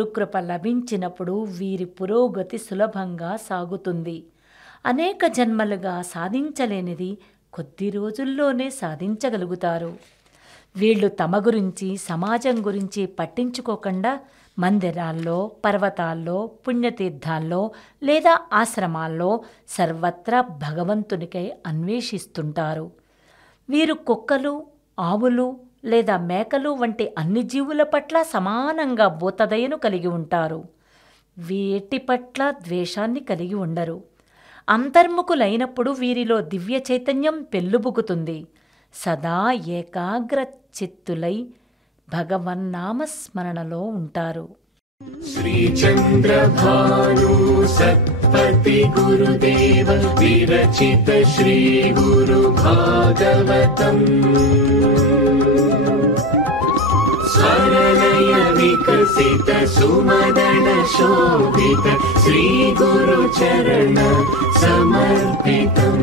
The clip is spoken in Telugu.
గురుకృప లభించినప్పుడు వీరి పురోగతి సులభంగా సాగుతుంది. అనేక జన్మలుగా సాధించలేనిది కొద్ది రోజుల్లోనే సాధించగలుగుతారు. వీళ్ళు తమ గురించి, సమాజం గురించి పట్టించుకోకుండా మందిరాల్లో, పర్వతాల్లో, పుణ్యతీర్థాల్లో లేదా ఆశ్రమాల్లో సర్వత్రా భగవంతునికై అన్వేషిస్తుంటారు. వీరు కుక్కలు, ఆవులు లేదా మేకలు వంటి అన్ని జీవుల పట్ల సమానంగా భూతదయను కలిగి ఉంటారు. వేటి పట్ల ద్వేషాన్ని కలిగి ఉండరు. అంతర్ముఖులైనప్పుడు వీరిలో దివ్య చైతన్యం పెల్లుబుకుతుంది. సదా ఏకాగ్ర చిత్తులై భగవన్నామస్మరణలో ఉంటారు. శ్రీచంద్రభాను సత్పతి గురుదేవ విరచిత శ్రీ గురు భాగవతం స్వరలయ వికసిత సుమదన శోభిత శ్రీ గురు చరణ సమర్పితం.